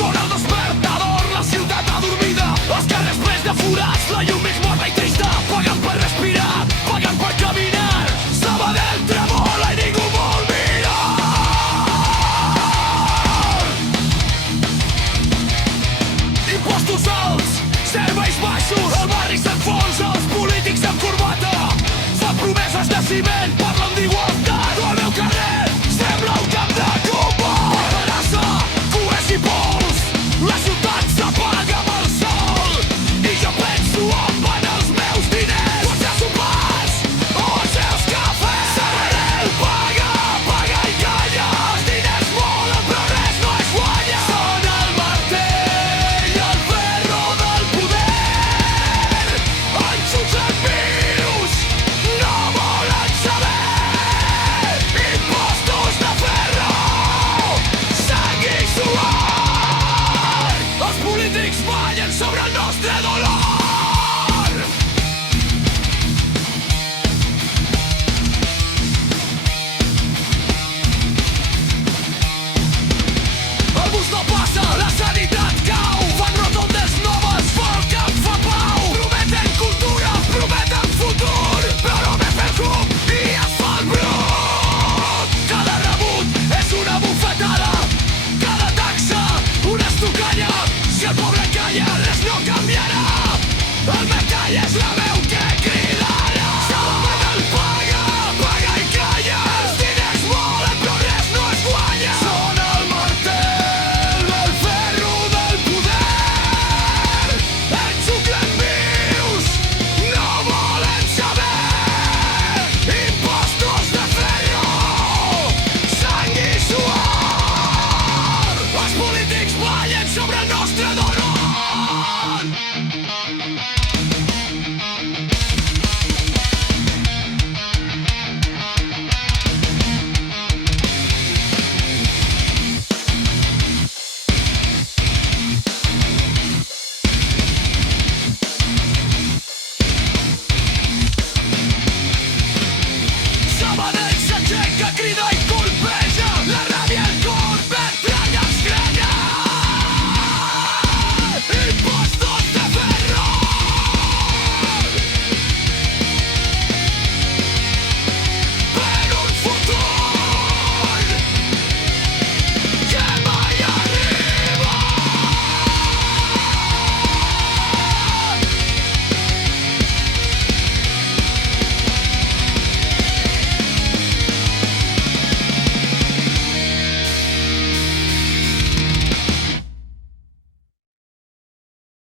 Són el despertador, la ciutat adormida, els carrers plens de forats, la llum és morta i trista, pagant per respirar, pagant per caminar. Sabadell tremola i ningú vol mirar. Impostos alts, serveis baixos, el barri s'enfonsa, els polítics amb corbata fan promeses de ciment, parlen d'igualtat. El meu carrer sembla un camp de combat. Amenaça, coers i pols, la ciutat s'apaga amb el sol i jo penso on van els meus diners, o els seus sopars o els seus cafès. Sabadell paga, paga i calla, els diners volen però res no es guanya. Són el martell i el ferro del poder, enxutxen vius, no volen saber. Impostos de ferro, sang i suor, els polítics ballen sobre el nostre dolor.